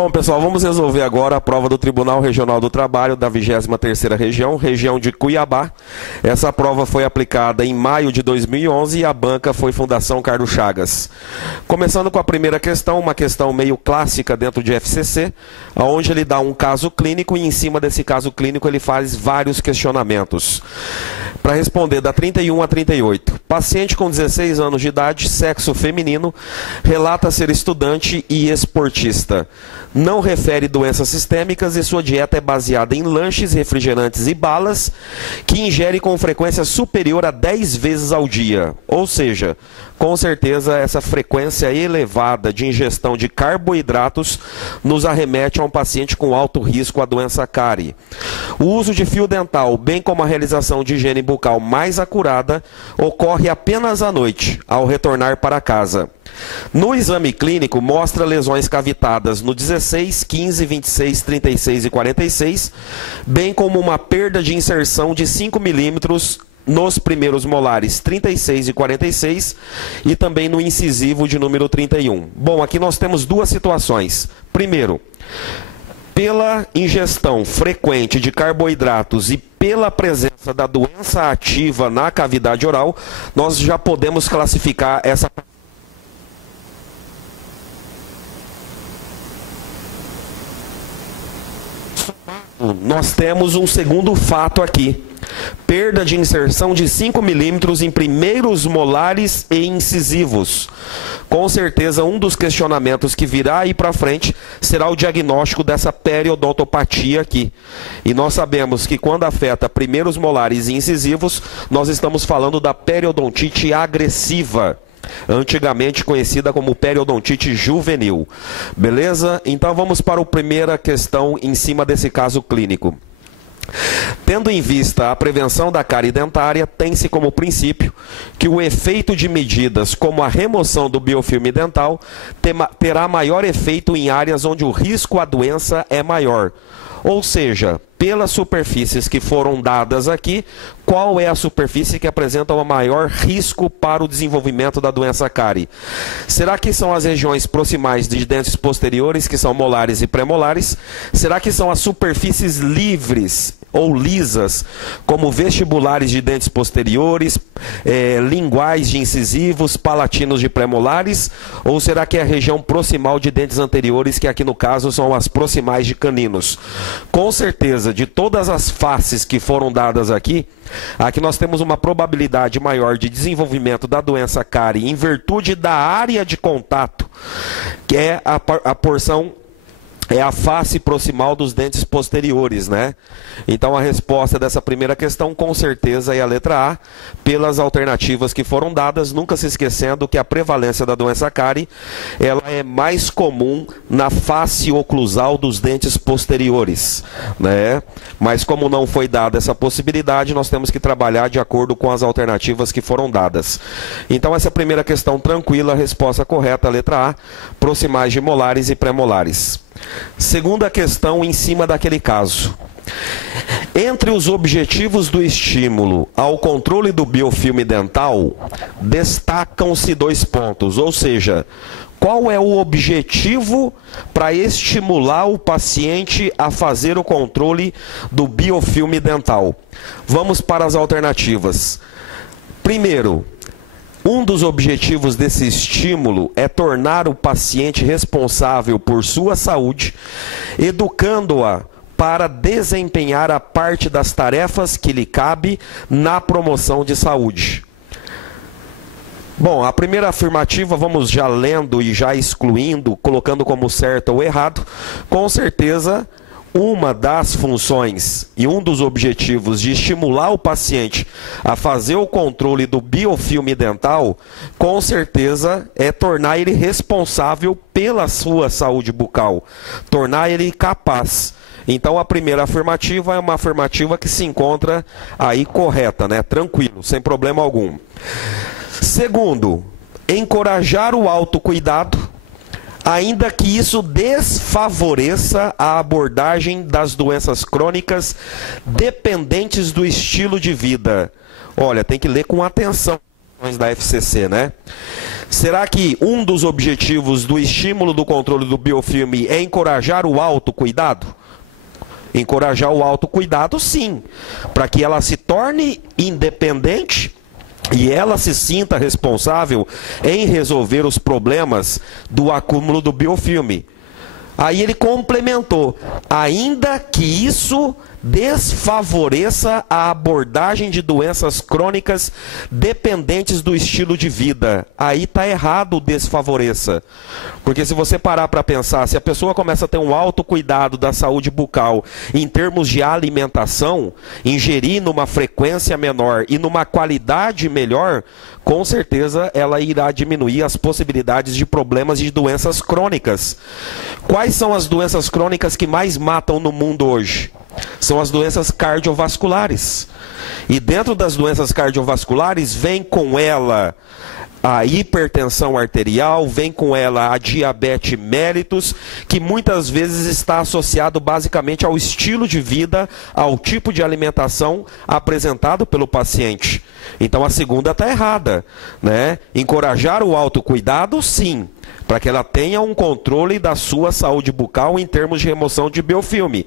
Bom, pessoal, vamos resolver agora a prova do Tribunal Regional do Trabalho da 23ª Região, região de Cuiabá. Essa prova foi aplicada em maio de 2011 e a banca foi Fundação Carlos Chagas. Começando com a primeira questão, uma questão meio clássica dentro de FCC, onde ele dá um caso clínico e em cima desse caso clínico ele faz vários questionamentos. Para responder, da 31 a 38. Paciente com 16 anos de idade, sexo feminino, relata ser estudante e esportista. Não refere doenças sistêmicas e sua dieta é baseada em lanches, refrigerantes e balas, que ingere com frequência superior a 10 vezes ao dia. Ou seja, com certeza essa frequência elevada de ingestão de carboidratos nos arremete a um paciente com alto risco à doença cárie. O uso de fio dental, bem como a realização de higiene bucal mais acurada, ocorre apenas à noite, ao retornar para casa. No exame clínico, mostra lesões cavitadas no 16, 15, 26, 36 e 46, bem como uma perda de inserção de 5 milímetros nos primeiros molares 36 e 46 e também no incisivo de número 31. Bom, aqui nós temos duas situações. Primeiro, pela ingestão frequente de carboidratos e pela presença da doença ativa na cavidade oral, nós já podemos classificar essa. Nós temos um segundo fato aqui. Perda de inserção de 5 milímetros em primeiros molares e incisivos. Com certeza, um dos questionamentos que virá aí para frente será o diagnóstico dessa periodontopatia aqui. E nós sabemos que quando afeta primeiros molares e incisivos, nós estamos falando da periodontite agressiva, antigamente conhecida como periodontite juvenil. Beleza? Então vamos para a primeira questão em cima desse caso clínico. Tendo em vista a prevenção da cárie dentária, tem-se como princípio que o efeito de medidas como a remoção do biofilme dental terá maior efeito em áreas onde o risco à doença é maior. Ou seja, pelas superfícies que foram dadas aqui, qual é a superfície que apresenta o maior risco para o desenvolvimento da doença cárie? Será que são as regiões proximais de dentes posteriores, que são molares e premolares? Será que são as superfícies livres ou lisas, como vestibulares de dentes posteriores, linguais de incisivos, palatinos de premolares? Ou será que é a região proximal de dentes anteriores, que aqui no caso são as proximais de caninos? Com certeza, de todas as faces que foram dadas aqui, aqui nós temos uma probabilidade maior de desenvolvimento da doença cárie em virtude da área de contato, que é a porção, é a face proximal dos dentes posteriores, né? Então a resposta dessa primeira questão com certeza é a letra A, pelas alternativas que foram dadas, nunca se esquecendo que a prevalência da doença cárie, ela é mais comum na face oclusal dos dentes posteriores, né? Mas como não foi dada essa possibilidade, nós temos que trabalhar de acordo com as alternativas que foram dadas. Então essa primeira questão tranquila, a resposta correta, a letra A, proximais de molares e premolares. Segunda questão em cima daquele caso. Entre os objetivos do estímulo ao controle do biofilme dental, destacam-se dois pontos, ou seja, qual é o objetivo para estimular o paciente a fazer o controle do biofilme dental? Vamos para as alternativas. Primeiro, um dos objetivos desse estímulo é tornar o paciente responsável por sua saúde, educando-a para desempenhar a parte das tarefas que lhe cabe na promoção de saúde. Bom, a primeira afirmativa, vamos já lendo e já excluindo, colocando como certo ou errado. Com certeza, uma das funções e um dos objetivos de estimular o paciente a fazer o controle do biofilme dental, com certeza é tornar ele responsável pela sua saúde bucal, tornar ele capaz. Então a primeira afirmativa é uma afirmativa que se encontra aí correta, né? Tranquilo, sem problema algum. Segundo, encorajar o autocuidado, ainda que isso desfavoreça a abordagem das doenças crônicas dependentes do estilo de vida. Olha, tem que ler com atenção. da FCC, né? Será que um dos objetivos do estímulo do controle do biofilme é encorajar o autocuidado? Encorajar o autocuidado, sim, para que ela se torne independente e ela se sinta responsável em resolver os problemas do acúmulo do biofilme. Aí ele complementou, ainda que isso desfavoreça a abordagem de doenças crônicas dependentes do estilo de vida. Aí está errado o desfavoreça. Porque se você parar para pensar, se a pessoa começa a ter um autocuidado da saúde bucal em termos de alimentação, ingerir numa frequência menor e numa qualidade melhor, com certeza ela irá diminuir as possibilidades de problemas de doenças crônicas. Quais são as doenças crônicas que mais matam no mundo hoje? São as doenças cardiovasculares. E dentro das doenças cardiovasculares vem com ela a hipertensão arterial, vem com ela a diabetes mellitus, que muitas vezes está associado basicamente ao estilo de vida, ao tipo de alimentação apresentado pelo paciente. Então a segunda está errada, né? Encorajar o autocuidado, sim, para que ela tenha um controle da sua saúde bucal em termos de remoção de biofilme.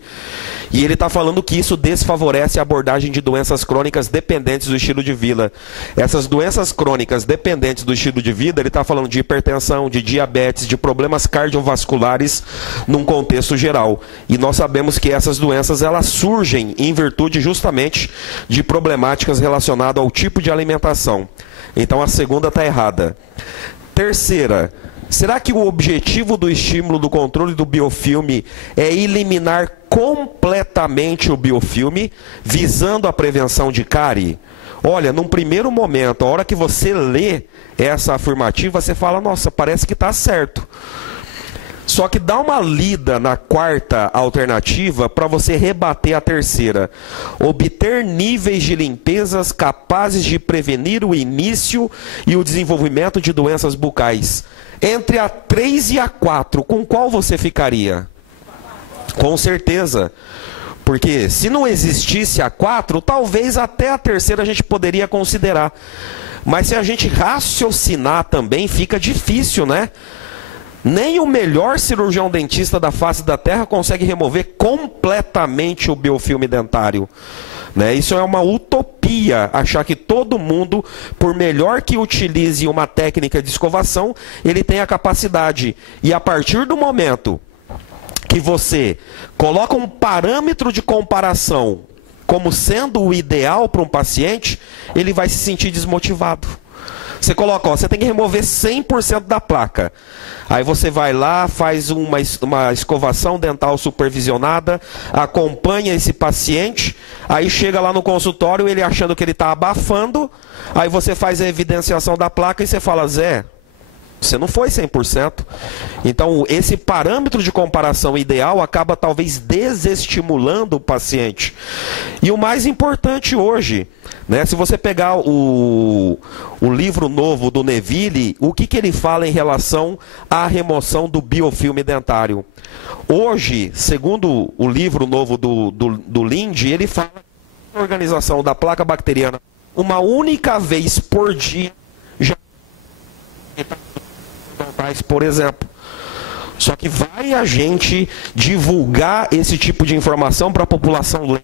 E ele está falando que isso desfavorece a abordagem de doenças crônicas dependentes do estilo de vida. Essas doenças crônicas dependentes do estilo de vida, ele está falando de hipertensão, de diabetes, de problemas cardiovasculares num contexto geral. E nós sabemos que essas doenças elas surgem em virtude justamente de problemáticas relacionadas ao tipo de alimentação. Então a segunda está errada. Terceira, será que o objetivo do estímulo do controle do biofilme é eliminar completamente o biofilme, visando a prevenção de cárie? Olha, num primeiro momento, a hora que você lê essa afirmativa, você fala, nossa, parece que está certo. Só que dá uma lida na quarta alternativa para você rebater a terceira. Obter níveis de limpezas capazes de prevenir o início e o desenvolvimento de doenças bucais. Entre a 3 e a 4, com qual você ficaria? Com certeza. Porque se não existisse a 4, talvez até a terceira a gente poderia considerar. Mas se a gente raciocinar também, fica difícil, né? Nem o melhor cirurgião dentista da face da Terra consegue remover completamente o biofilme dentário. Né? Isso é uma utopia, achar que todo mundo, por melhor que utilize uma técnica de escovação, ele tem a capacidade. E a partir do momento que você coloca um parâmetro de comparação como sendo o ideal para um paciente, ele vai se sentir desmotivado. Você coloca, ó, você tem que remover 100% da placa. Aí você vai lá, faz uma escovação dental supervisionada, acompanha esse paciente, aí chega lá no consultório, ele achando que ele está abafando, aí você faz a evidenciação da placa e você fala, Zé, você não foi 100%. Então, esse parâmetro de comparação ideal acaba talvez desestimulando o paciente. E o mais importante hoje, né, se você pegar o livro novo do Neville, o que ele fala em relação à remoção do biofilme dentário? Hoje, segundo o livro novo do Linde, ele fala da organização da placa bacteriana uma única vez por dia, já por exemplo. Só que vai a gente divulgar esse tipo de informação para a população leiga.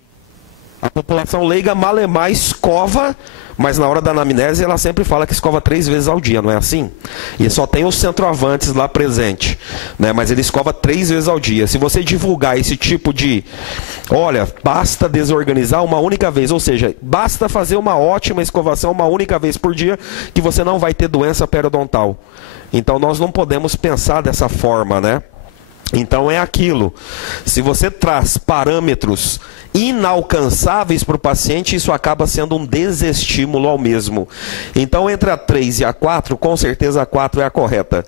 A população leiga malemar escova, mas na hora da anamnese ela sempre fala que escova 3 vezes ao dia, não é assim? E só tem os centroavantes lá presente, né? Mas ele escova 3 vezes ao dia. Se você divulgar esse tipo de, olha, basta desorganizar uma única vez, ou seja, basta fazer uma ótima escovação uma única vez por dia, que você não vai ter doença periodontal. Então nós não podemos pensar dessa forma, né? Então é aquilo. Se você traz parâmetros inalcançáveis para o paciente, isso acaba sendo um desestímulo ao mesmo. Então entre a 3 e a 4, com certeza a 4 é a correta.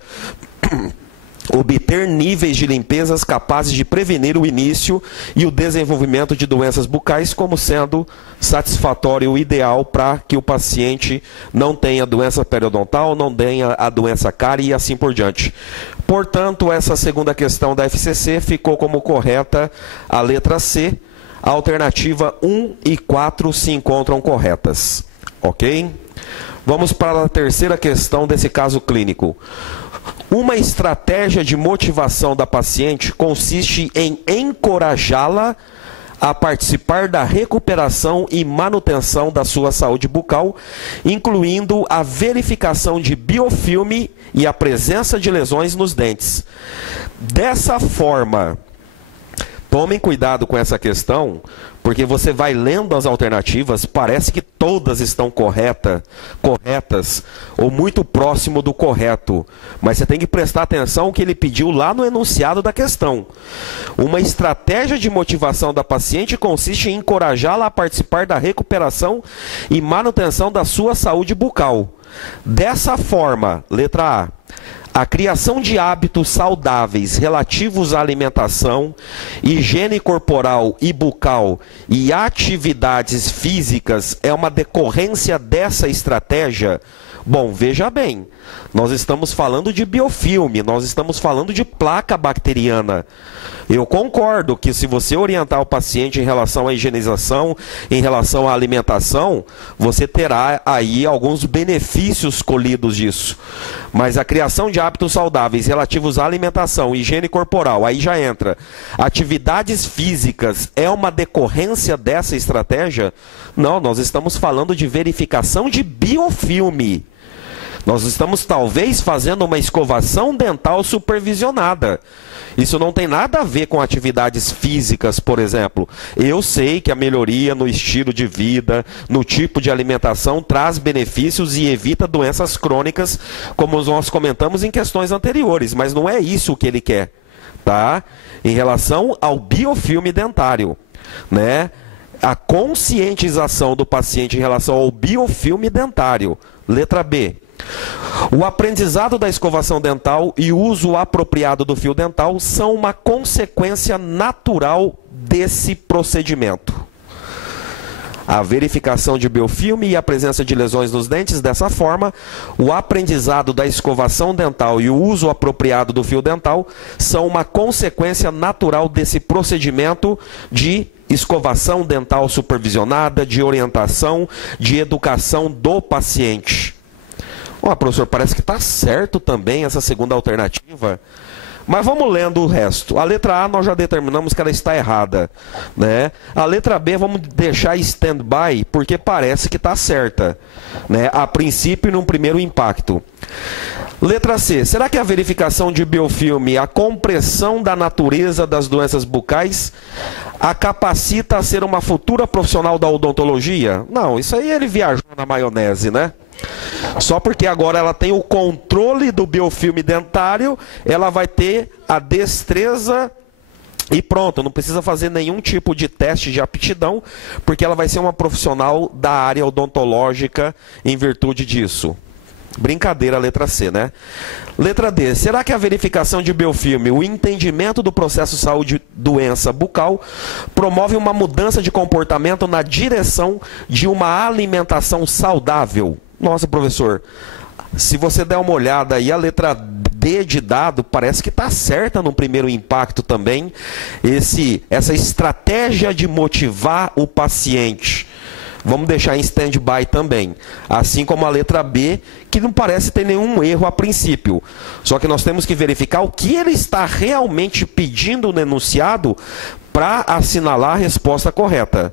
Obter níveis de limpezas capazes de prevenir o início e o desenvolvimento de doenças bucais como sendo satisfatório e ideal para que o paciente não tenha doença periodontal, não tenha a doença cárie e assim por diante. Portanto, essa segunda questão da FCC ficou como correta a letra C. A alternativa 1 e 4 se encontram corretas. Ok? Vamos para a terceira questão desse caso clínico. Uma estratégia de motivação da paciente consiste em encorajá-la a participar da recuperação e manutenção da sua saúde bucal, incluindo a verificação de biofilme e a presença de lesões nos dentes. Dessa forma, tomem cuidado com essa questão, porque você vai lendo as alternativas, parece que todas estão corretas, ou muito próximo do correto. Mas você tem que prestar atenção ao que ele pediu lá no enunciado da questão. Uma estratégia de motivação da paciente consiste em encorajá-la a participar da recuperação e manutenção da sua saúde bucal. Dessa forma, letra A criação de hábitos saudáveis relativos à alimentação, higiene corporal e bucal e atividades físicas é uma decorrência dessa estratégia? Bom, veja bem, nós estamos falando de biofilme, nós estamos falando de placa bacteriana. Eu concordo que se você orientar o paciente em relação à higienização, em relação à alimentação, você terá aí alguns benefícios colhidos disso. Mas a criação de hábitos saudáveis relativos à alimentação, higiene corporal, aí já entra. Atividades físicas é uma decorrência dessa estratégia? Não, nós estamos falando de verificação de biofilme. Nós estamos talvez fazendo uma escovação dental supervisionada. Isso não tem nada a ver com atividades físicas, por exemplo. Eu sei que a melhoria no estilo de vida, no tipo de alimentação, traz benefícios e evita doenças crônicas, como nós comentamos em questões anteriores, mas não é isso que ele quer, tá? Em relação ao biofilme dentário, né? A conscientização do paciente em relação ao biofilme dentário. Letra B. O aprendizado da escovação dental e o uso apropriado do fio dental são uma consequência natural desse procedimento. A verificação de biofilme e a presença de lesões nos dentes, dessa forma, o aprendizado da escovação dental e o uso apropriado do fio dental são uma consequência natural desse procedimento de escovação dental supervisionada, de orientação, de educação do paciente. Ó, professor, parece que está certo também essa segunda alternativa. Mas vamos lendo o resto. A letra A nós já determinamos que ela está errada, né? A letra B vamos deixar stand-by porque parece que está certa, né? A princípio, num primeiro impacto. Letra C. Será que a verificação de biofilme, a compreensão da natureza das doenças bucais, a capacita a ser uma futura profissional da odontologia? Não, isso aí ele viajou na maionese, né? Só porque agora ela tem o controle do biofilme dentário, ela vai ter a destreza e pronto, não precisa fazer nenhum tipo de teste de aptidão, porque ela vai ser uma profissional da área odontológica em virtude disso. Brincadeira, letra C, né? Letra D. Será que a verificação de biofilme, o entendimento do processo saúde-doença bucal, promove uma mudança de comportamento na direção de uma alimentação saudável? Nossa, professor, se você der uma olhada aí, a letra D de dado parece que está certa no primeiro impacto também. Essa estratégia de motivar o paciente. Vamos deixar em stand-by também. Assim como a letra B, que não parece ter nenhum erro a princípio. Só que nós temos que verificar o que ele está realmente pedindo no enunciado para assinalar a resposta correta.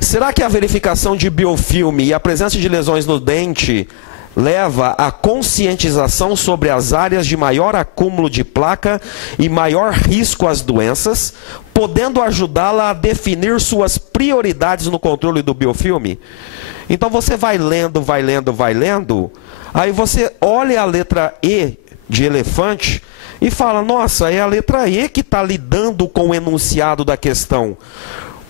Será que a verificação de biofilme e a presença de lesões no dente leva à conscientização sobre as áreas de maior acúmulo de placa e maior risco às doenças, podendo ajudá-la a definir suas prioridades no controle do biofilme? Então você vai lendo, aí você olha a letra E de elefante e fala, nossa, é a letra E que está lidando com o enunciado da questão.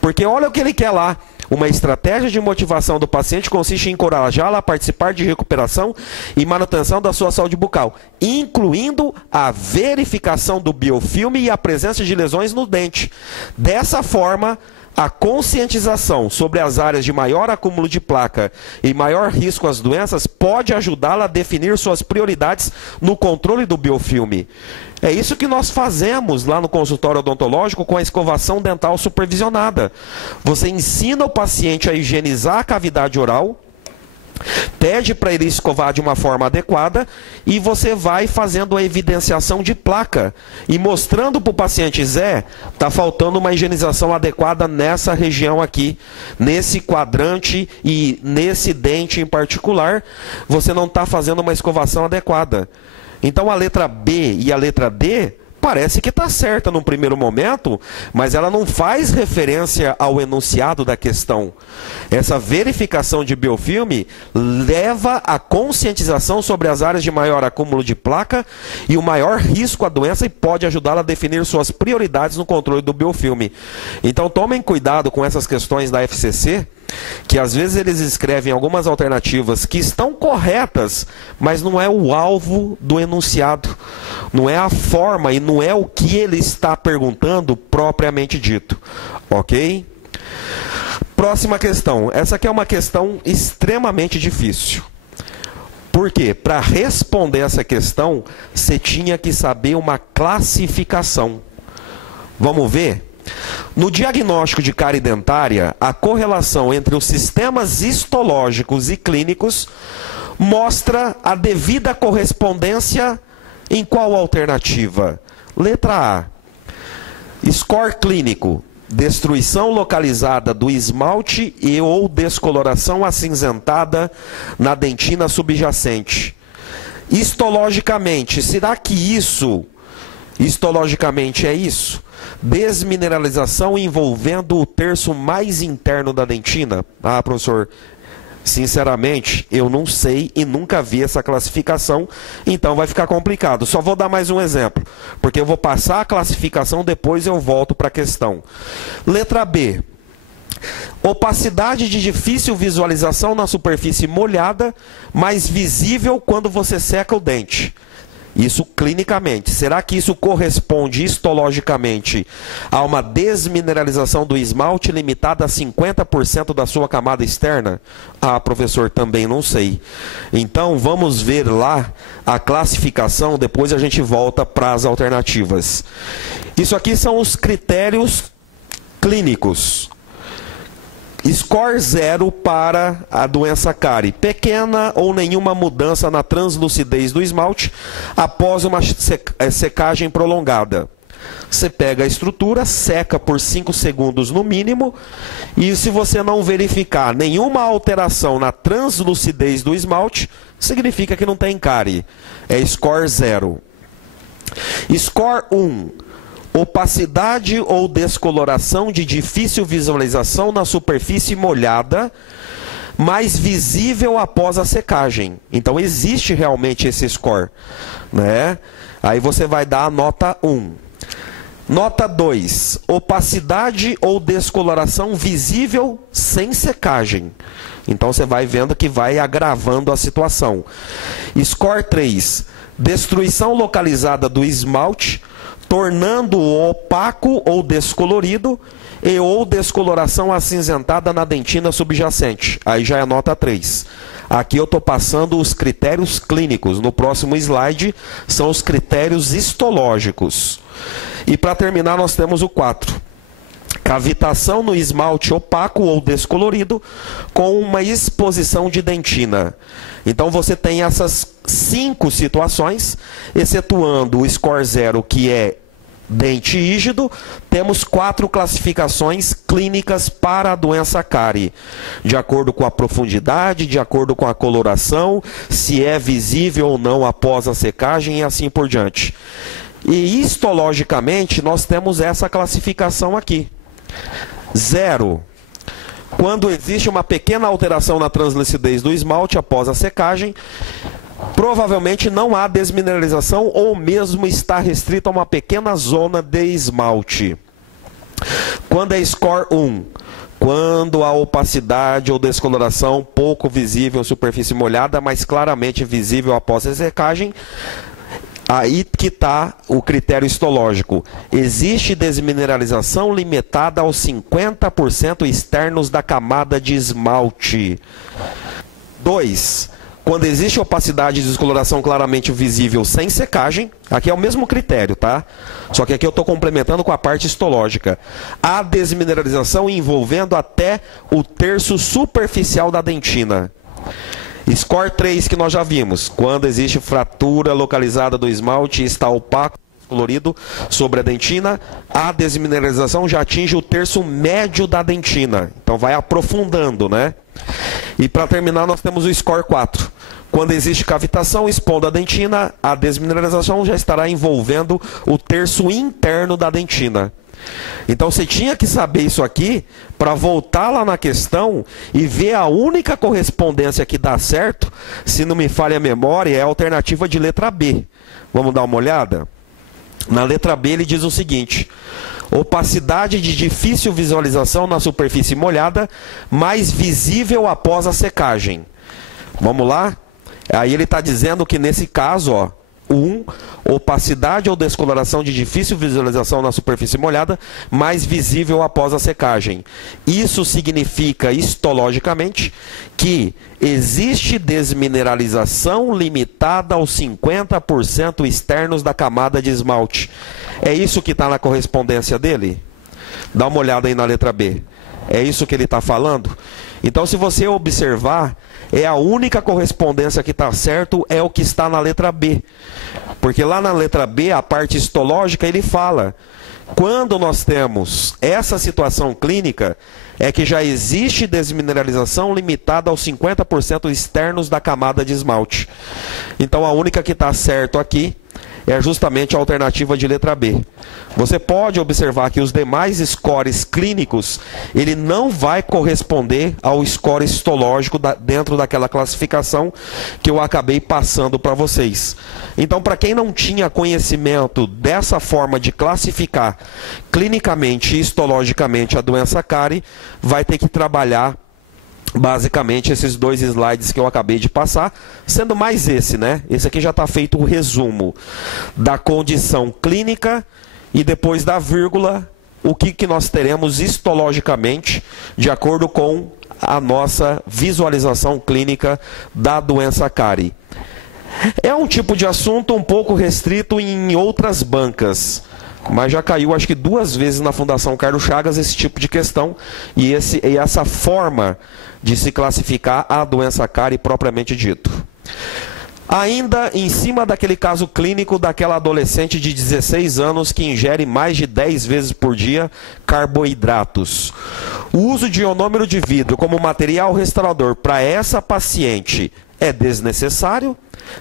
Porque olha o que ele quer lá. Uma estratégia de motivação do paciente consiste em encorajá-la a participar de recuperação e manutenção da sua saúde bucal, incluindo a verificação do biofilme e a presença de lesões no dente. Dessa forma, a conscientização sobre as áreas de maior acúmulo de placa e maior risco às doenças pode ajudá-la a definir suas prioridades no controle do biofilme. É isso que nós fazemos lá no consultório odontológico com a escovação dental supervisionada. Você ensina o paciente a higienizar a cavidade oral, pede para ele escovar de uma forma adequada e você vai fazendo a evidenciação de placa e mostrando para o paciente: Zé, está faltando uma higienização adequada nessa região aqui, nesse quadrante e nesse dente em particular, você não está fazendo uma escovação adequada. Então a letra B e a letra D parece que está certa no primeiro momento, mas ela não faz referência ao enunciado da questão. Essa verificação de biofilme leva à conscientização sobre as áreas de maior acúmulo de placa e o maior risco à doença e pode ajudá-la a definir suas prioridades no controle do biofilme. Então tomem cuidado com essas questões da FCC, que às vezes eles escrevem algumas alternativas que estão corretas, mas não é o alvo do enunciado, não é a forma e não é o que ele está perguntando propriamente dito, ok? Próxima questão. Essa aqui é uma questão extremamente difícil. Por quê? Para responder essa questão, você tinha que saber uma classificação. Vamos ver? No diagnóstico de cárie dentária, a correlação entre os sistemas histológicos e clínicos mostra a devida correspondência em qual alternativa? Letra A. Score clínico: destruição localizada do esmalte e ou descoloração acinzentada na dentina subjacente. Histologicamente, será que isso, histologicamente é isso? Desmineralização envolvendo o terço mais interno da dentina? Ah, professor, sinceramente, eu não sei e nunca vi essa classificação, então vai ficar complicado. Só vou dar mais um exemplo, porque eu vou passar a classificação, depois eu volto para a questão. Letra B. Opacidade de difícil visualização na superfície molhada, mas visível quando você seca o dente. Isso clinicamente. Será que isso corresponde histologicamente a uma desmineralização do esmalte limitada a 50% da sua camada externa? Ah, professor, também não sei. Então, vamos ver lá a classificação, depois a gente volta para as alternativas. Isso aqui são os critérios clínicos. Score 0 para a doença cárie: pequena ou nenhuma mudança na translucidez do esmalte após uma secagem prolongada. Você pega a estrutura, seca por 5 segundos no mínimo, e se você não verificar nenhuma alteração na translucidez do esmalte, significa que não tem cárie. É score 0. Score 1. Opacidade ou descoloração de difícil visualização na superfície molhada, mas visível após a secagem. Então existe realmente esse score, né? Aí você vai dar a nota 1. Nota 2. Opacidade ou descoloração visível sem secagem. Então você vai vendo que vai agravando a situação. Score 3. Destruição localizada do esmalte, tornando-o opaco ou descolorido, e ou descoloração acinzentada na dentina subjacente. Aí já é nota 3. Aqui eu estou passando os critérios clínicos. No próximo slide são os critérios histológicos. E para terminar nós temos o 4. Cavitação no esmalte opaco ou descolorido com uma exposição de dentina. Então você tem essas 5 situações, excetuando o score 0, que é dente rígido, temos 4 classificações clínicas para a doença cárie, de acordo com a profundidade, de acordo com a coloração, se é visível ou não após a secagem e assim por diante. E histologicamente nós temos essa classificação aqui. 0. Quando existe uma pequena alteração na translucidez do esmalte após a secagem, provavelmente não há desmineralização ou mesmo está restrito a uma pequena zona de esmalte. Quando é score 1, quando a opacidade ou descoloração pouco visível em superfície molhada, mas claramente visível após a secagem, aí que está o critério histológico. Existe desmineralização limitada aos 50% externos da camada de esmalte. 2. Quando existe opacidade e descoloração claramente visível sem secagem, aqui é o mesmo critério, tá? Só que aqui eu estou complementando com a parte histológica. A desmineralização envolvendo até o terço superficial da dentina. Score 3 que nós já vimos, quando existe fratura localizada do esmalte e está opaco, colorido sobre a dentina, a desmineralização já atinge o terço médio da dentina. Então vai aprofundando, né? E para terminar nós temos o score 4. Quando existe cavitação expondo a dentina, a desmineralização já estará envolvendo o terço interno da dentina. Então você tinha que saber isso aqui para voltar lá na questão e ver a única correspondência que dá certo, se não me falha a memória, é a alternativa de letra B. Vamos dar uma olhada? Na letra B ele diz o seguinte: opacidade de difícil visualização na superfície molhada, mais visível após a secagem. Vamos lá? Aí ele está dizendo que nesse caso, ó, opacidade ou descoloração de difícil visualização na superfície molhada, mais visível após a secagem. Isso significa, histologicamente, que existe desmineralização limitada aos 50% externos da camada de esmalte. É isso que está na correspondência dele? Dá uma olhada aí na letra B. É isso que ele está falando? Então, se você observar, é a única correspondência que está certo, é o que está na letra B. Porque lá na letra B, a parte histológica, ele fala, quando nós temos essa situação clínica, é que já existe desmineralização limitada aos 50% externos da camada de esmalte. Então, a única que está certo aqui é justamente a alternativa de letra B. Você pode observar que os demais scores clínicos, ele não vai corresponder ao score histológico dentro daquela classificação que eu acabei passando para vocês. Então, para quem não tinha conhecimento dessa forma de classificar clinicamente e histologicamente a doença cárie, vai ter que trabalhar basicamente esses dois slides que eu acabei de passar, sendo mais esse, né? Esse aqui já está feito o resumo da condição clínica e depois da vírgula, o que nós teremos histologicamente, de acordo com a nossa visualização clínica da doença cárie. É um tipo de assunto um pouco restrito em outras bancas, mas já caiu acho que 2 vezes na Fundação Carlos Chagas esse tipo de questão e essa forma de se classificar a doença cárie propriamente dito. Ainda em cima daquele caso clínico daquela adolescente de 16 anos que ingere mais de 10 vezes por dia carboidratos. O uso de ionômero de vidro como material restaurador para essa paciente é desnecessário,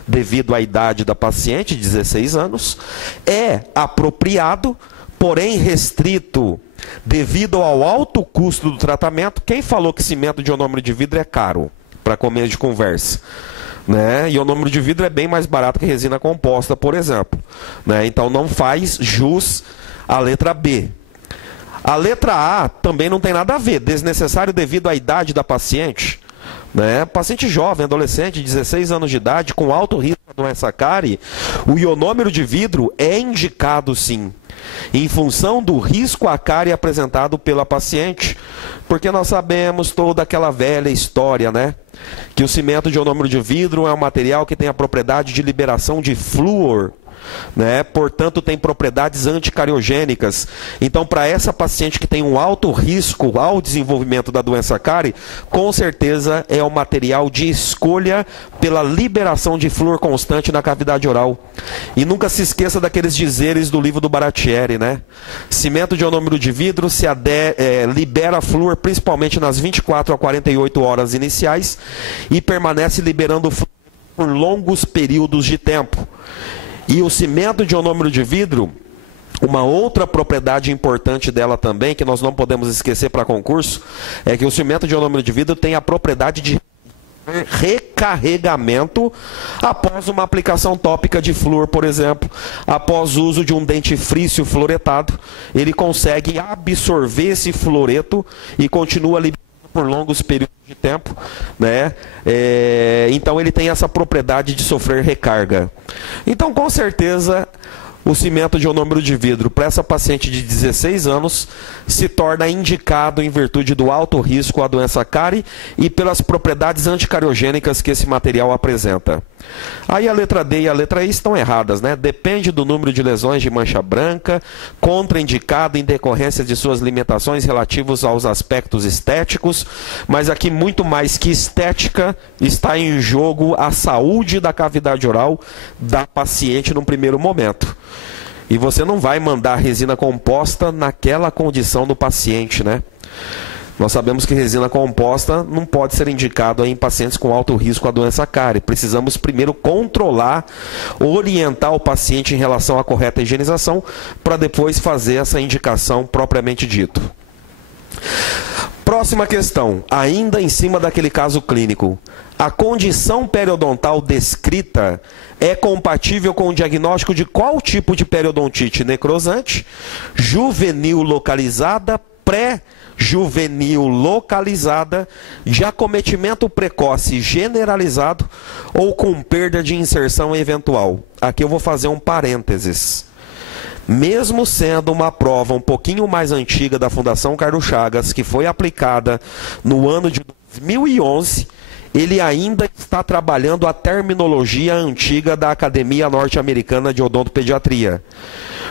devido à idade da paciente, 16 anos, é apropriado, porém restrito, devido ao alto custo do tratamento. Quem falou que cimento de ionômero de vidro é caro, para começo de conversa? Né? Ionômero de vidro é bem mais barato que resina composta, por exemplo. Né? Então não faz jus à letra B. A letra A também não tem nada a ver, desnecessário devido à idade da paciente. Né? Paciente jovem, adolescente, 16 anos de idade, com alto risco de doença cárie, o ionômero de vidro é indicado sim, em função do risco à cárie apresentado pela paciente, porque nós sabemos toda aquela velha história, né? Que o cimento de ionômero de vidro é um material que tem a propriedade de liberação de flúor, né? Portanto, tem propriedades anticariogênicas. Então, para essa paciente que tem um alto risco ao desenvolvimento da doença cárie, com certeza é um material de escolha pela liberação de flúor constante na cavidade oral. E nunca se esqueça daqueles dizeres do livro do Baratieri, né? Cimento de ionômero de vidro libera flúor principalmente nas 24 a 48 horas iniciais e permanece liberando flúor por longos períodos de tempo. E o cimento de ionômero de vidro, uma outra propriedade importante dela também, que nós não podemos esquecer para concurso, é que o cimento de ionômero de vidro tem a propriedade de recarregamento após uma aplicação tópica de flúor, por exemplo. Após o uso de um dentifrício fluoretado, ele consegue absorver esse fluoreto e continua liberando por longos períodos de tempo, né? Então ele tem essa propriedade de sofrer recarga. Então, com certeza, o cimento de ionômero de vidro para essa paciente de 16 anos se torna indicado em virtude do alto risco à doença cárie e pelas propriedades anticariogênicas que esse material apresenta. Aí a letra D e a letra E estão erradas, né? Depende do número de lesões de mancha branca, contraindicado em decorrência de suas limitações relativas aos aspectos estéticos, mas aqui muito mais que estética, está em jogo a saúde da cavidade oral da paciente no primeiro momento. E você não vai mandar resina composta naquela condição do paciente, né? Nós sabemos que resina composta não pode ser indicado em pacientes com alto risco à doença cárie. Precisamos primeiro controlar, orientar o paciente em relação à correta higienização, para depois fazer essa indicação propriamente dito. Próxima questão, ainda em cima daquele caso clínico. A condição periodontal descrita é compatível com o diagnóstico de qual tipo de periodontite necrosante, juvenil localizada, pré-juvenil localizada, de acometimento precoce generalizado ou com perda de inserção eventual. Aqui eu vou fazer um parênteses. Mesmo sendo uma prova um pouquinho mais antiga da Fundação Carlos Chagas, que foi aplicada no ano de 2011, ele ainda está trabalhando a terminologia antiga da Academia Norte-Americana de Odontopediatria.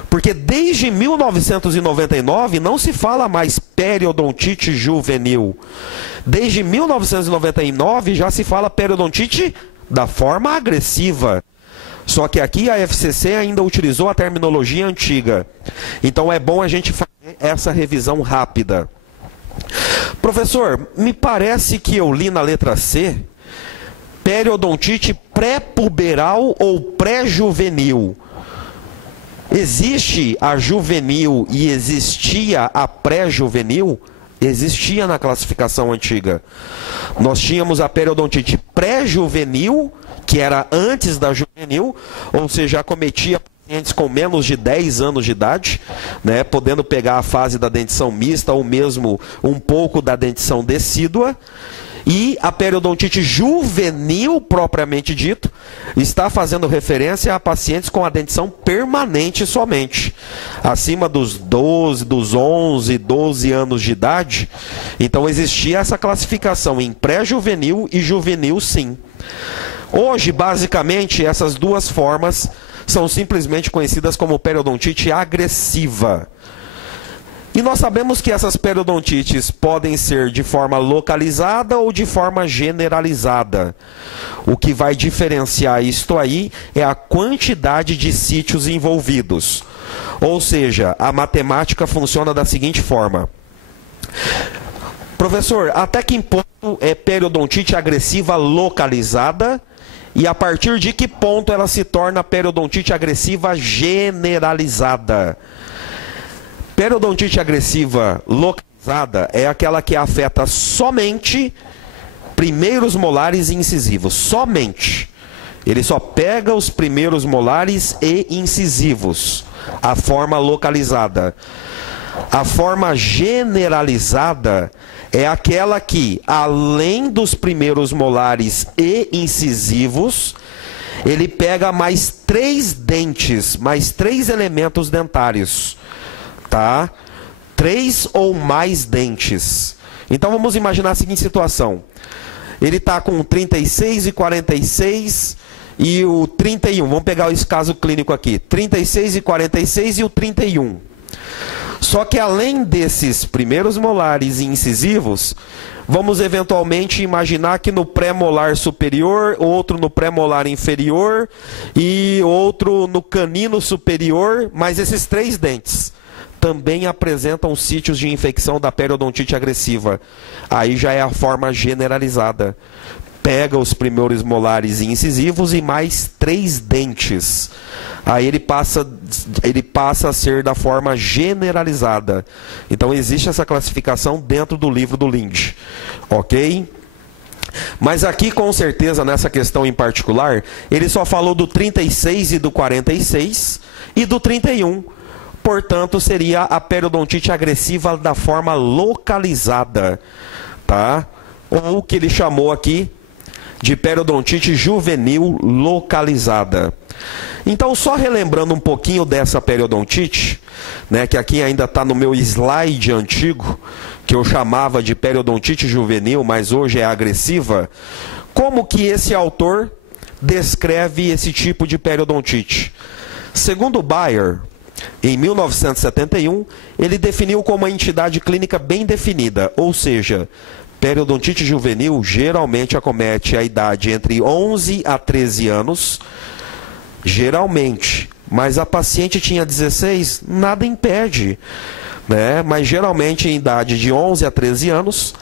Porque desde 1999 não se fala mais periodontite juvenil. Desde 1999 já se fala periodontite da forma agressiva. Só que aqui a FCC ainda utilizou a terminologia antiga. Então é bom a gente fazer essa revisão rápida. Professor, me parece que eu li na letra C, periodontite pré-puberal ou pré-juvenil. Existe a juvenil e existia a pré-juvenil? Existia na classificação antiga. Nós tínhamos a periodontite pré-juvenil, que era antes da juvenil, ou seja, acometia pacientes com menos de 10 anos de idade, né, podendo pegar a fase da dentição mista ou mesmo um pouco da dentição decídua. E a periodontite juvenil, propriamente dito, está fazendo referência a pacientes com a dentição permanente somente, acima dos 12, dos 11, 12 anos de idade. Então existia essa classificação em pré-juvenil e juvenil, sim. Hoje, basicamente, essas duas formas são simplesmente conhecidas como periodontite agressiva. E nós sabemos que essas periodontites podem ser de forma localizada ou de forma generalizada. O que vai diferenciar isto aí é a quantidade de sítios envolvidos. Ou seja, a matemática funciona da seguinte forma. Professor, até que ponto é periodontite agressiva localizada? E a partir de que ponto ela se torna periodontite agressiva generalizada? Periodontite agressiva localizada é aquela que afeta somente primeiros molares e incisivos. Somente. Ele só pega os primeiros molares e incisivos. A forma localizada. A forma generalizada é aquela que, além dos primeiros molares e incisivos, ele pega mais 3 dentes, mais 3 elementos dentários. Tá? 3 ou mais dentes. Então vamos imaginar a seguinte situação. Ele está com 36 e 46 e o 31. Vamos pegar esse caso clínico aqui. 36 e 46 e o 31. Só que além desses primeiros molares e incisivos, vamos eventualmente imaginar que no pré-molar superior, outro no pré-molar inferior e outro no canino superior, mais esses 3 dentes também apresentam sítios de infecção da periodontite agressiva. Aí já é a forma generalizada. Pega os primeiros molares e incisivos e mais 3 dentes. Aí ele passa a ser da forma generalizada. Então existe essa classificação dentro do livro do Lind. Ok? Mas aqui, com certeza, nessa questão em particular, ele só falou do 36 e do 46 e do 31. Portanto, seria a periodontite agressiva da forma localizada, tá? Ou o que ele chamou aqui de periodontite juvenil localizada. Então, só relembrando um pouquinho dessa periodontite, né, que aqui ainda está no meu slide antigo, que eu chamava de periodontite juvenil, mas hoje é agressiva, como que esse autor descreve esse tipo de periodontite? Segundo Bayer, em 1971, ele definiu como uma entidade clínica bem definida, ou seja, periodontite juvenil geralmente acomete a idade entre 11 a 13 anos, geralmente, mas a paciente tinha 16, nada impede, né? Mas geralmente em idade de 11 a 13 anos,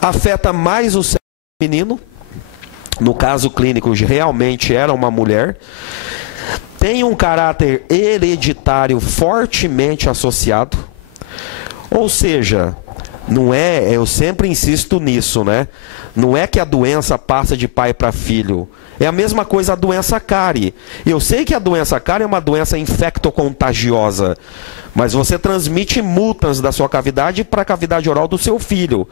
afeta mais o sexo feminino, no caso clínico realmente era uma mulher, tem um caráter hereditário fortemente associado, ou seja, não é, eu sempre insisto nisso, né? Não é que a doença passa de pai para filho. É a mesma coisa a doença cárie. Eu sei que a doença cárie é uma doença infectocontagiosa, mas você transmite mutans da sua cavidade para a cavidade oral do seu filho.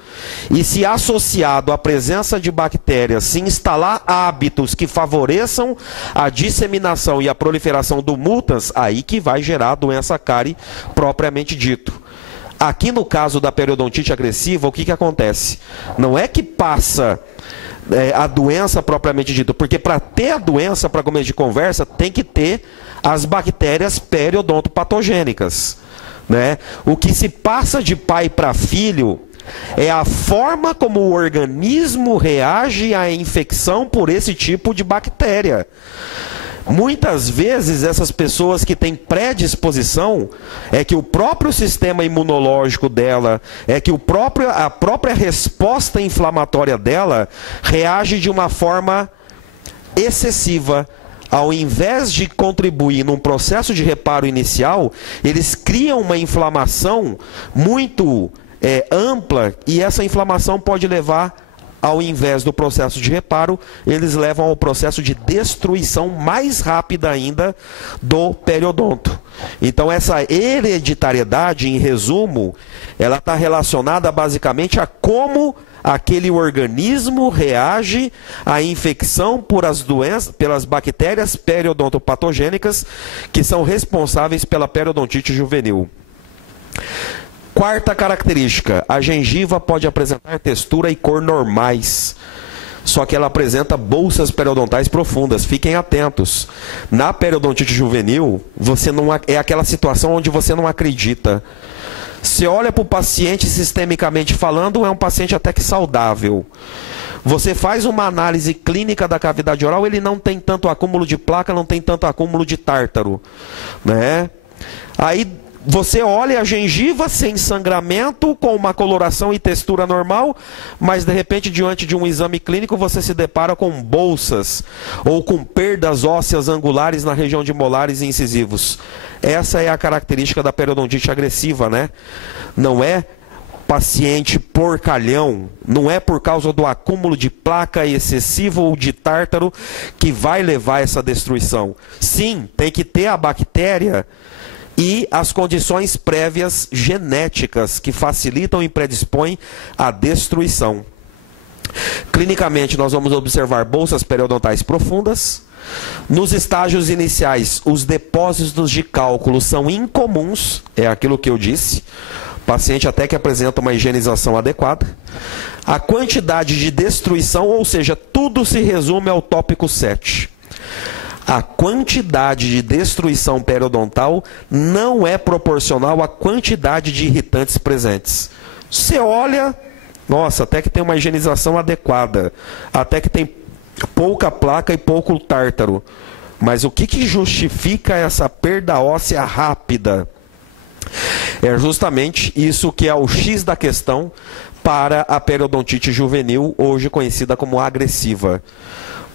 E se associado à presença de bactérias, se instalar hábitos que favoreçam a disseminação e a proliferação do mutans, aí que vai gerar a doença cárie propriamente dito. Aqui no caso da periodontite agressiva, o que acontece? Não é que passa a doença propriamente dita, porque para ter a doença, para começo de conversa, tem que ter as bactérias periodontopatogênicas, né? O que se passa de pai para filho é a forma como o organismo reage à infecção por esse tipo de bactéria. Muitas vezes essas pessoas que têm predisposição é que o próprio sistema imunológico dela, é que a própria resposta inflamatória dela reage de uma forma excessiva. Ao invés de contribuir num processo de reparo inicial, eles criam uma inflamação muito ampla e essa inflamação pode levar, ao invés do processo de reparo, eles levam ao processo de destruição mais rápida ainda do periodonto. Então essa hereditariedade, em resumo, ela está relacionada basicamente a como aquele organismo reage à infecção pelas bactérias periodontopatogênicas que são responsáveis pela periodontite juvenil. Quarta característica, a gengiva pode apresentar textura e cor normais, só que ela apresenta bolsas periodontais profundas. Fiquem atentos. Na periodontite juvenil, é aquela situação onde você não acredita. Você olha para o paciente sistemicamente falando, é um paciente até que saudável. Você faz uma análise clínica da cavidade oral, ele não tem tanto acúmulo de placa, não tem tanto acúmulo de tártaro, né? Aí você olha a gengiva sem sangramento, com uma coloração e textura normal, mas de repente, diante de um exame clínico, você se depara com bolsas ou com perdas ósseas angulares na região de molares e incisivos. Essa é a característica da periodontite agressiva, né? Não é paciente porcalhão, não é por causa do acúmulo de placa excessivo ou de tártaro que vai levar essa destruição. Sim, tem que ter a bactéria e as condições prévias genéticas que facilitam e predispõem à destruição. Clinicamente, nós vamos observar bolsas periodontais profundas. Nos estágios iniciais, os depósitos de cálculo são incomuns, é aquilo que eu disse. O paciente até que apresenta uma higienização adequada. A quantidade de destruição, ou seja, tudo se resume ao tópico 7. A quantidade de destruição periodontal não é proporcional à quantidade de irritantes presentes. Você olha, nossa, até que tem uma higienização adequada, até que tem pouca placa e pouco tártaro. Mas o que justifica essa perda óssea rápida? É justamente isso que é o X da questão para a periodontite juvenil, hoje conhecida como agressiva.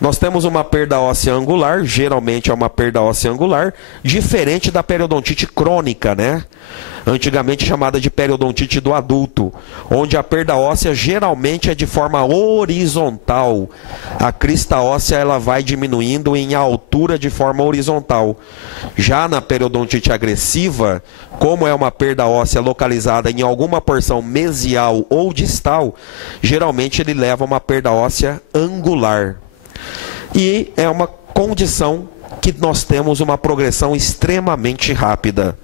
Nós temos uma perda óssea angular, geralmente é uma perda óssea angular, diferente da periodontite crônica, né? Antigamente chamada de periodontite do adulto, onde a perda óssea geralmente é de forma horizontal. A crista óssea ela vai diminuindo em altura de forma horizontal. Já na periodontite agressiva, como é uma perda óssea localizada em alguma porção mesial ou distal, geralmente ele leva a uma perda óssea angular. E é uma condição que nós temos uma progressão extremamente rápida.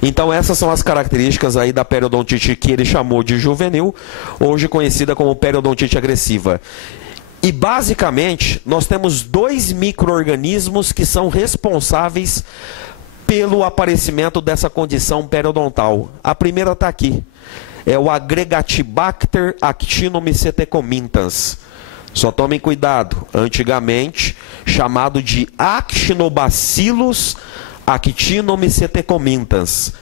Então essas são as características aí da periodontite que ele chamou de juvenil, hoje conhecida como periodontite agressiva. E basicamente, nós temos dois micro-organismos que são responsáveis pelo aparecimento dessa condição periodontal. A primeira está aqui. É o Agregatibacter actinomycetecomintans. Só tomem cuidado. Antigamente, chamado de Actinobacillus actinomycetecomintans.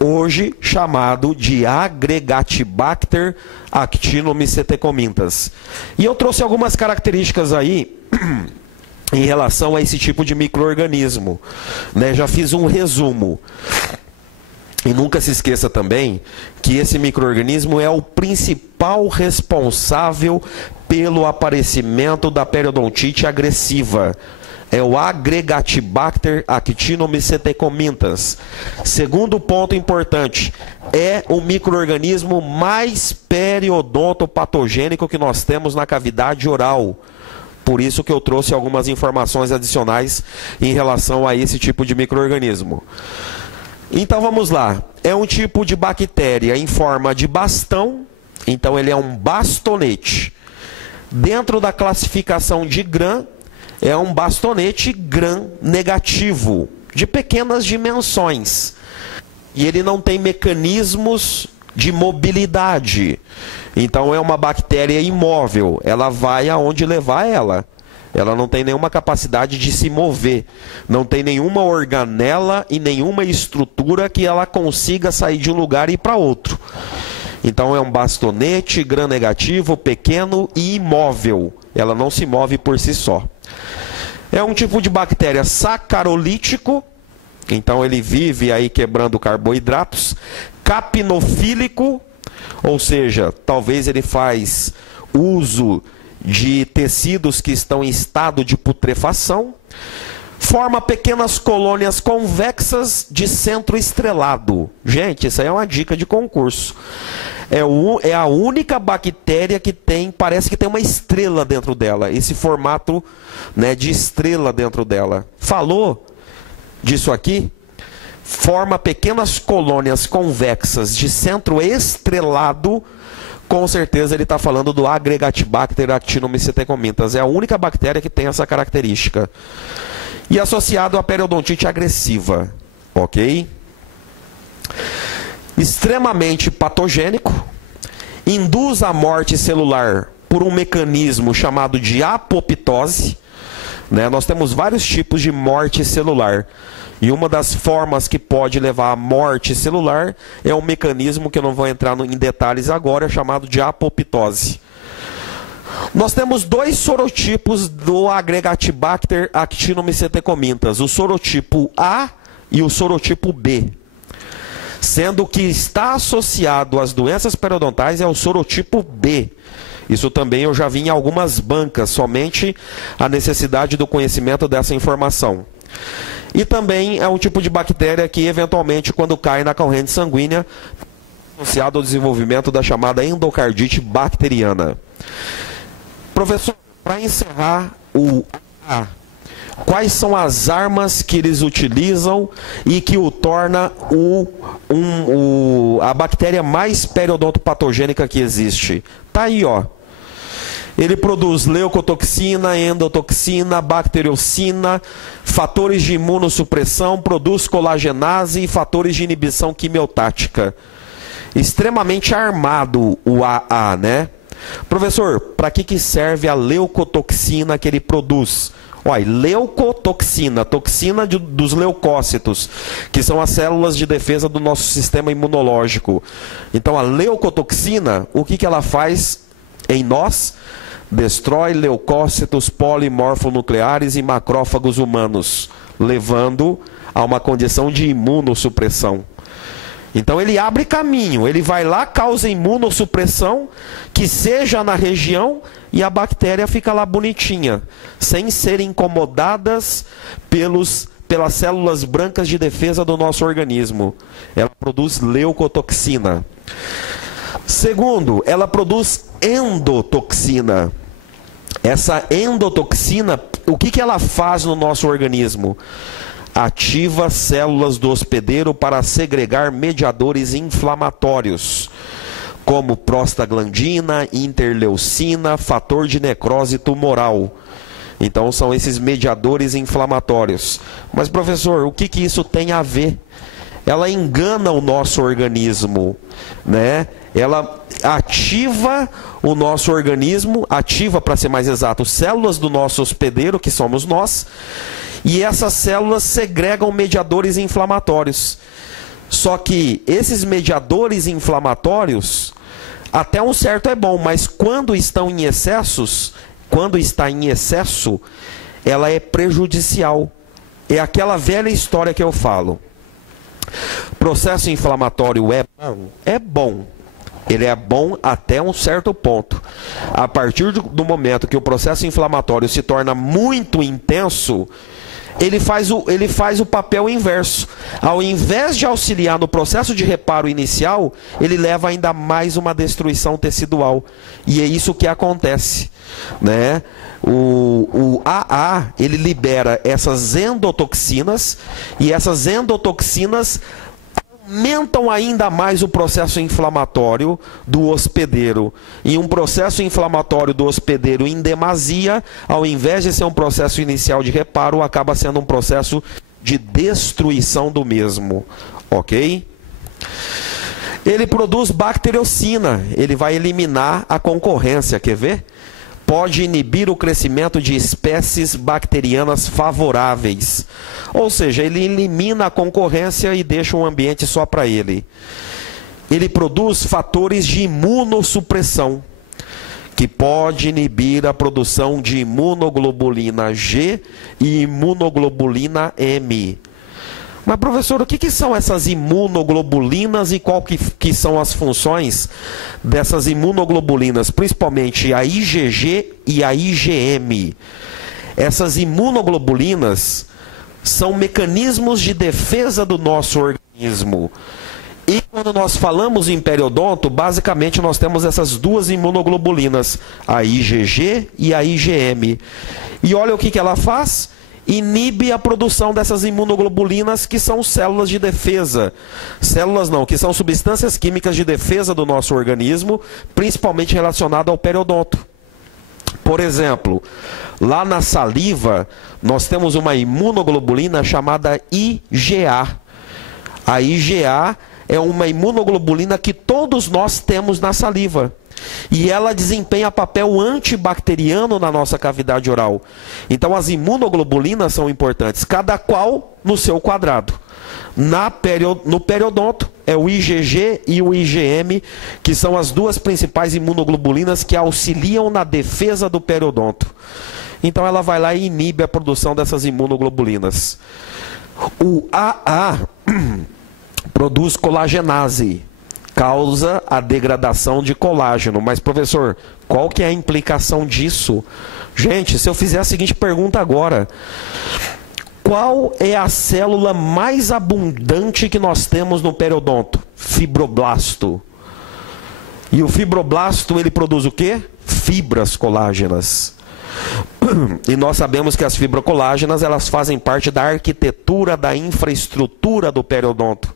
Hoje, chamado de Agregatibacter actinomycetecomintans. E eu trouxe algumas características aí em relação a esse tipo de micro-organismo, né? Já fiz um resumo. E nunca se esqueça também que esse micro-organismo é o principal responsável pelo aparecimento da periodontite agressiva. É o Agregatibacter actinomycetecomintans. Segundo ponto importante, é o micro-organismo mais periodontopatogênico que nós temos na cavidade oral. Por isso que eu trouxe algumas informações adicionais em relação a esse tipo de micro-organismo. Então vamos lá. É um tipo de bactéria em forma de bastão. Então ele é um bastonete. Dentro da classificação de Gram, é um bastonete Gram negativo, de pequenas dimensões. E ele não tem mecanismos de mobilidade. Então é uma bactéria imóvel. Ela vai aonde levar ela. Ela não tem nenhuma capacidade de se mover. Não tem nenhuma organela e nenhuma estrutura que ela consiga sair de um lugar e ir para outro. Então é um bastonete Gram negativo, pequeno e imóvel. Ela não se move por si só. É um tipo de bactéria sacarolítico. Então ele vive aí quebrando carboidratos. Capnofílico, ou seja, talvez ele faz uso de tecidos que estão em estado de putrefação. Forma pequenas colônias convexas de centro estrelado. Gente, isso aí é uma dica de concurso. É a única bactéria que tem, parece que tem uma estrela dentro dela. Esse formato, né, de estrela dentro dela. Falou disso aqui? Forma pequenas colônias convexas de centro estrelado. Com certeza ele está falando do Agregatibacter actinomycetecomintans. É a única bactéria que tem essa característica. E associado à periodontite agressiva. Ok? Extremamente patogênico. Induz a morte celular por um mecanismo chamado de apoptose. Né? Nós temos vários tipos de morte celular. E uma das formas que pode levar à morte celular é um mecanismo que eu não vou entrar em detalhes agora, chamado de apoptose. Nós temos dois sorotipos do Agregatibacter actinomycetecomintans, o sorotipo A e o sorotipo B. Sendo que está associado às doenças periodontais é o sorotipo B. Isso também eu já vi em algumas bancas, somente a necessidade do conhecimento dessa informação. E também é um tipo de bactéria que, eventualmente, quando cai na corrente sanguínea, é associado ao desenvolvimento da chamada endocardite bacteriana. Professor, para encerrar o A, quais são as armas que eles utilizam e que o torna a bactéria mais periodontopatogênica que existe? Tá aí, ó. Ele produz leucotoxina, endotoxina, bacteriocina, fatores de imunossupressão, produz colagenase e fatores de inibição quimiotática. Extremamente armado o AA, né? Professor, para que serve a leucotoxina que ele produz? Olha, leucotoxina, toxina dos leucócitos, que são as células de defesa do nosso sistema imunológico. Então a leucotoxina, o que ela faz em nós? Destrói leucócitos polimorfonucleares e macrófagos humanos, levando a uma condição de imunossupressão. Então ele abre caminho, ele vai lá, causa imunossupressão, que seja na região, e a bactéria fica lá bonitinha, sem ser incomodadas pelas células brancas de defesa do nosso organismo. Ela produz leucotoxina. Segundo, ela produz endotoxina. Essa endotoxina, o que ela faz no nosso organismo? Ativa células do hospedeiro para segregar mediadores inflamatórios. como prostaglandina, interleucina, fator de necrose tumoral. Então são esses mediadores inflamatórios. Mas professor, o que isso tem a ver? Ela engana o nosso organismo, né? Ela ativa o nosso organismo, ativa, para ser mais exato, células do nosso hospedeiro, que somos nós, e essas células segregam mediadores inflamatórios. Só que esses mediadores inflamatórios, até um certo é bom, mas quando estão em excessos, quando está em excesso, ela é prejudicial. É aquela velha história que eu falo. Processo inflamatório é bom? É bom. Ele é bom até um certo ponto. A partir do momento que o processo inflamatório se torna muito intenso, ele faz o papel inverso. Ao invés de auxiliar no processo de reparo inicial, ele leva ainda mais uma destruição tecidual. E é isso que acontece, né? O AA, ele libera essas endotoxinas, e essas endotoxinas aumentam ainda mais o processo inflamatório do hospedeiro. E um processo inflamatório do hospedeiro em demasia, ao invés de ser um processo inicial de reparo, acaba sendo um processo de destruição do mesmo. Ok? Ele produz bacteriocina, ele vai eliminar a concorrência, quer ver? Pode inibir o crescimento de espécies bacterianas favoráveis. Ou seja, ele elimina a concorrência e deixa um ambiente só para ele. Ele produz fatores de imunossupressão, que pode inibir a produção de imunoglobulina G e imunoglobulina M. Mas professor, o que são essas imunoglobulinas e qual que são as funções dessas imunoglobulinas, principalmente a IgG e a IgM? Essas imunoglobulinas são mecanismos de defesa do nosso organismo. E quando nós falamos em periodonto, basicamente nós temos essas duas imunoglobulinas, a IgG e a IgM. E olha o que ela faz? Inibe a produção dessas imunoglobulinas, que são células de defesa. Células não, que são substâncias químicas de defesa do nosso organismo, principalmente relacionado ao periodonto. Por exemplo, lá na saliva, nós temos uma imunoglobulina chamada IgA. A IgA é uma imunoglobulina que todos nós temos na saliva. E ela desempenha papel antibacteriano na nossa cavidade oral. Então as imunoglobulinas são importantes, cada qual no seu quadrado. No periodonto é o IgG e o IgM, que são as duas principais imunoglobulinas que auxiliam na defesa do periodonto. Então ela vai lá e inibe a produção dessas imunoglobulinas. O AA produz colagenase, causa a degradação de colágeno. Mas professor, qual que é a implicação disso? Gente, se eu fizer a seguinte pergunta agora: qual é a célula mais abundante que nós temos no periodonto? Fibroblasto. E o fibroblasto, ele produz o quê? Fibras colágenas. E nós sabemos que as fibrocolágenas, elas fazem parte da arquitetura, da infraestrutura do periodonto.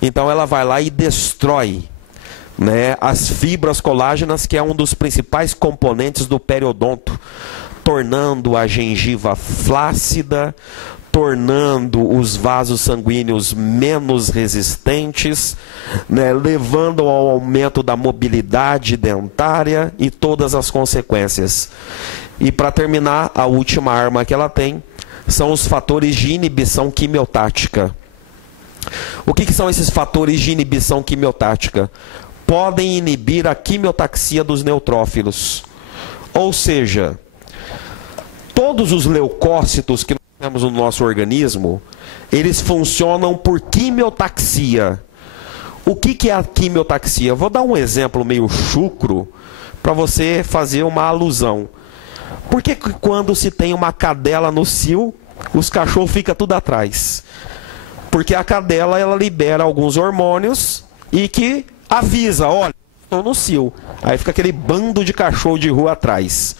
Então ela vai lá e destrói, né, as fibras colágenas, que é um dos principais componentes do periodonto, tornando a gengiva flácida, tornando os vasos sanguíneos menos resistentes, né, levando ao aumento da mobilidade dentária e todas as consequências. E para terminar, a última arma que ela tem são os fatores de inibição quimiotática. O que são esses fatores de inibição quimiotática? Podem inibir a quimiotaxia dos neutrófilos. Ou seja, todos os leucócitos que nós temos no nosso organismo, eles funcionam por quimiotaxia. O que é a quimiotaxia? Vou dar um exemplo meio chucro para você fazer uma alusão. Por que quando se tem uma cadela no cio, os cachorros ficam tudo atrás? Porque a cadela, ela libera alguns hormônios e que avisa: olha, estou no cio. Aí fica aquele bando de cachorro de rua atrás.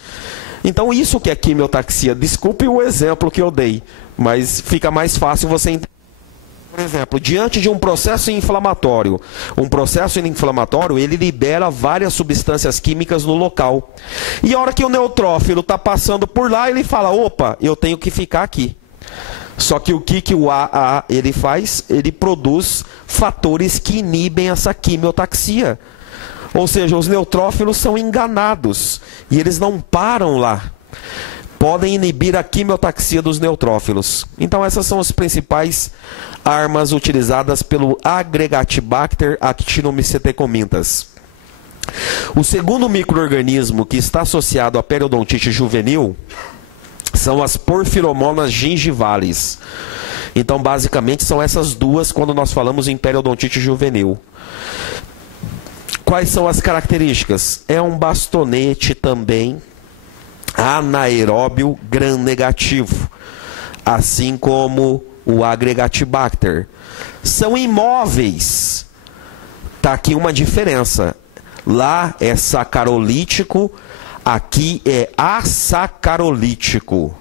Então isso que é quimiotaxia. Desculpe o exemplo que eu dei, mas fica mais fácil você entender. por exemplo, diante de um processo inflamatório, ele libera várias substâncias químicas no local. E a hora que o neutrófilo está passando por lá, ele fala, opa, eu tenho que ficar aqui. Só que o que o AA ele faz? Ele produz fatores que inibem essa quimiotaxia. Ou seja, os neutrófilos são enganados e eles não param lá. Podem inibir a quimiotaxia dos neutrófilos. Então essas são as principais armas utilizadas pelo Agregatibacter actinomycetocomintas. O segundo micro-organismo que está associado à periodontite juvenil são as porfiromonas gingivales. Então basicamente são essas duas quando nós falamos em periodontite juvenil. Quais são as características? É um bastonete também anaeróbio gram-negativo, assim como o Agregatibacter. São imóveis. Tá aqui uma diferença. Lá é sacarolítico, aqui é asacarolítico.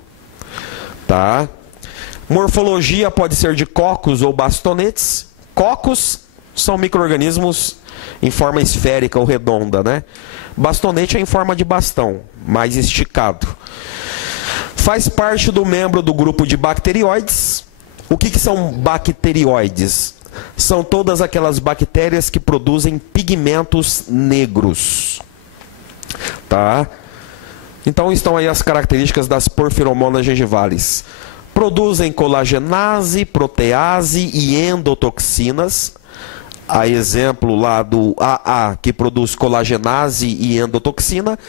Tá? Morfologia pode ser de cocos ou bastonetes. Cocos são micro-organismos em forma esférica ou redonda, né? Bastonete é em forma de bastão, mais esticado. Faz parte do membro do grupo de bacterióides. O que são bacterióides? São todas aquelas bactérias que produzem pigmentos negros. Tá? Então estão aí as características das porfiromonas gingivales. Produzem colagenase, protease e endotoxinas. A exemplo lá do AA, que produz colagenase e endotoxina.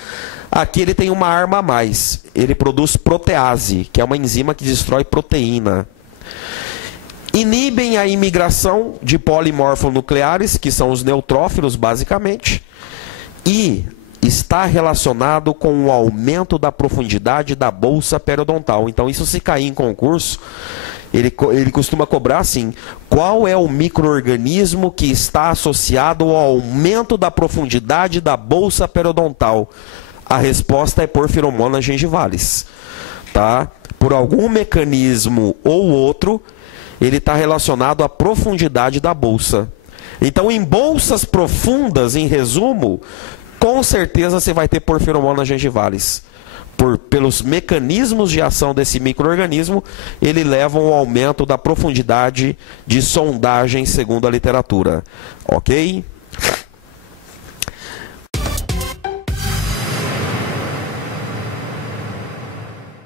Aqui ele tem uma arma a mais. Ele produz protease, que é uma enzima que destrói proteína. Inibem a imigração de polimorfonucleares, que são os neutrófilos, basicamente. E está relacionado com o aumento da profundidade da bolsa periodontal. Então, isso se cair em concurso, ele costuma cobrar assim: qual é o micro-organismo que está associado ao aumento da profundidade da bolsa periodontal? A resposta é porfiromonas gingivales. Tá? Por algum mecanismo ou outro, ele está relacionado à profundidade da bolsa. Então, em bolsas profundas, em resumo, com certeza você vai ter porfiromonas gingivales. Pelos mecanismos de ação desse micro-organismo, ele leva ao aumento da profundidade de sondagem, segundo a literatura. Ok?